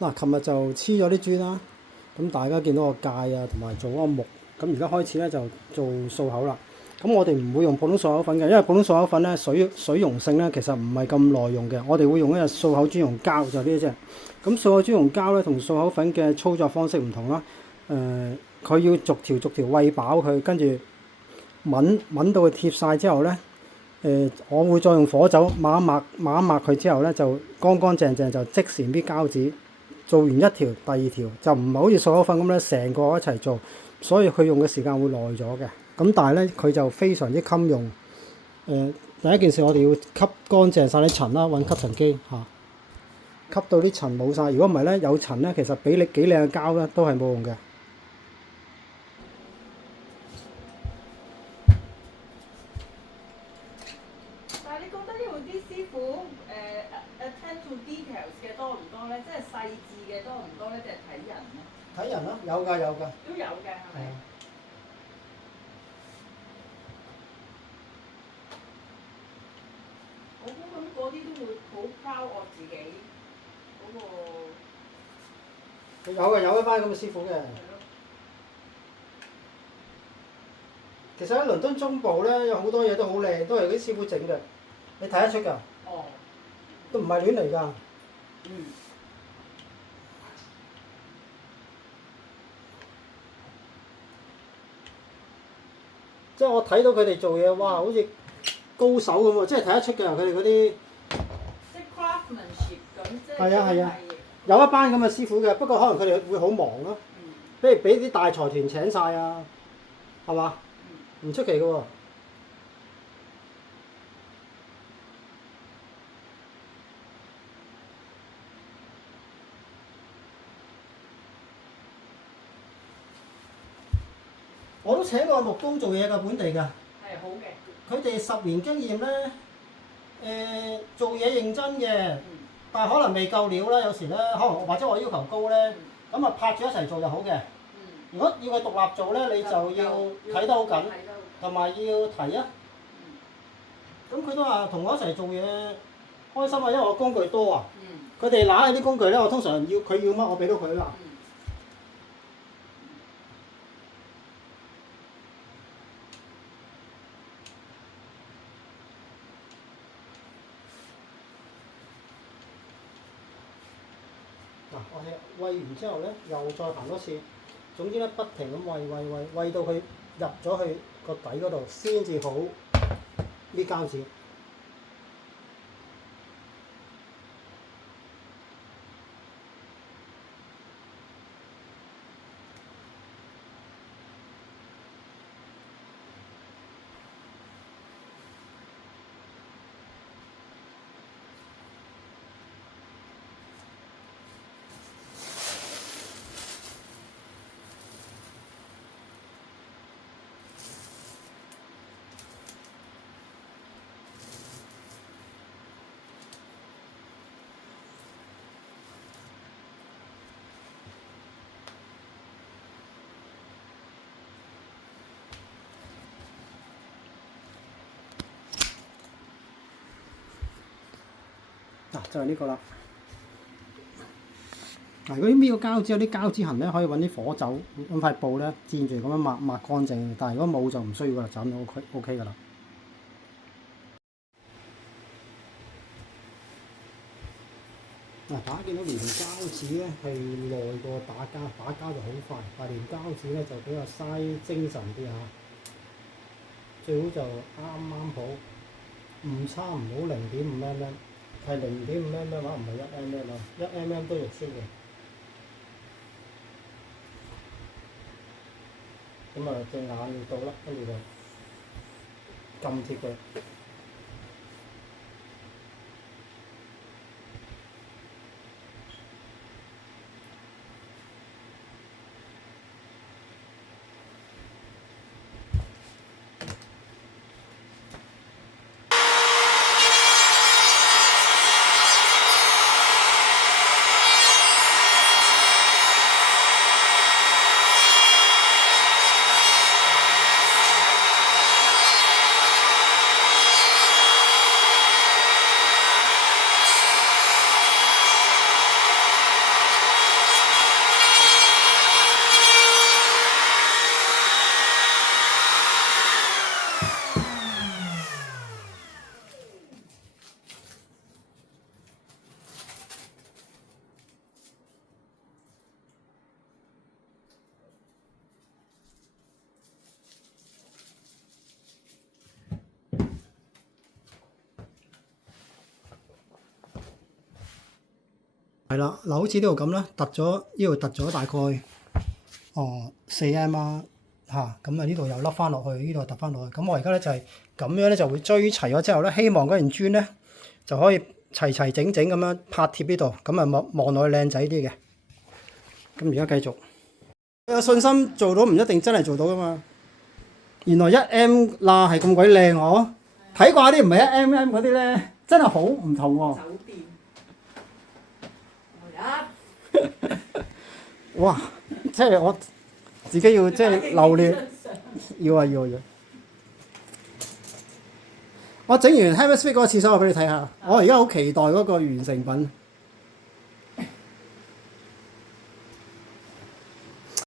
嗱，琴日就黐咗啲磚啦，咁大家見到個界啊，同埋做嗰個木，咁而家開始咧就做掃口啦。咁我哋唔會用普通掃口粉嘅，因為普通掃口粉咧水溶性咧其實唔係咁耐用嘅，我哋會用一個掃口專用膠，就呢一隻。咁掃口專用膠咧同掃口粉嘅操作方式唔同啦。佢要逐條餵飽佢，跟住抿到佢貼晒之後咧，我會再用火酒抹一抹佢之後咧，就乾乾淨淨就即時搣膠紙。做完一條，第二條就唔係好似掃口粉咁咧，成個一齊做，所以佢用嘅時間會耐咗嘅。咁但係咧，佢就非常之襟用。第一件事我哋要吸乾淨晒啲塵啦，揾吸塵機嚇，吸到啲塵冇晒。如果唔係咧，有塵咧，其實俾你幾靚嘅膠咧，都係冇用嘅。但係你覺得呢度啲師傅attend to details 嘅多唔多咧？即係細緻嘅多唔多咧？定係睇人咧？睇人啦，有㗎有㗎。都有嘅，係咪？我估咁嗰啲都會好 proud of 自己嗰個。有一班咁嘅師傅嘅。其實喺倫敦中部咧，有好多嘢都好靚，都係啲師傅整嘅，你睇得出㗎。哦。都唔係亂嚟㗎。嗯。即係我睇到佢哋做嘢，哇！好似高手咁喎，即係睇得出㗎，佢哋嗰啲。即係 craftsmanship 咁，即係。係啊係啊，有一班咁嘅師傅嘅，不過可能佢哋會好忙咯。不如俾啲大財團請晒啊，係嘛？唔出奇嘅喎。我都請過木工做嘢嘅，本地㗎。係好嘅。佢哋10年經驗咧，做嘢認真嘅，但係可能未夠料啦。有時咧，可能或者我要求高咧，咁啊拍住一齊做就好嘅。如果要佢獨立做咧，你就要睇得好緊，同埋要提啊。咁佢都話同我一齊做嘢開心啊，因為我工具多啊。佢哋揦起啲工具咧，我通常佢要乜，我俾到佢啦。嗱，我哋餵完之後咧，又再行多次。總之咧，不停咁餵到佢入咗去個底嗰度，先至好搣膠紙。嗱，就係呢個啦。嗱，如果搣個膠紙有啲膠紙痕咧，可以揾啲火酒揾塊布咧墊住咁樣抹乾淨。但係如果冇就唔需要㗎啦，就咁 OK 㗎啦。嗱，大家見到連膠紙咧係耐過打膠就好快，但係連膠紙咧就比較嘥精神啲嚇。最好就啱啱好，唔差唔好0.5mm，係0.5mm話唔係1mm啊，1mm都肉酸嘅。咁啊，隻眼要到啦，跟住就撳貼佢。係啦，嗱，好似呢度咁啦，突咗呢度突咗大概4M 啦嚇，咁啊呢度又凹翻落去，呢度又突翻落去。咁我而家咧就係咁樣咧，就會追齊咗之後咧，希望嗰件磚咧就可以齊齊整整咁樣拍貼呢度，咁啊望落去靚仔啲嘅。咁而家繼續，有信心做到唔一定真係做到噶嘛。原來1M 罅係咁鬼靚喎，睇慣啲唔係1mm嗰啲咧，真係好唔同喎。酒店。我哇！即係我自己要即係留念，要啊要啊要。我整完 Hammersmith 嗰個廁所，我俾你睇下。我而家好期待嗰個完成品。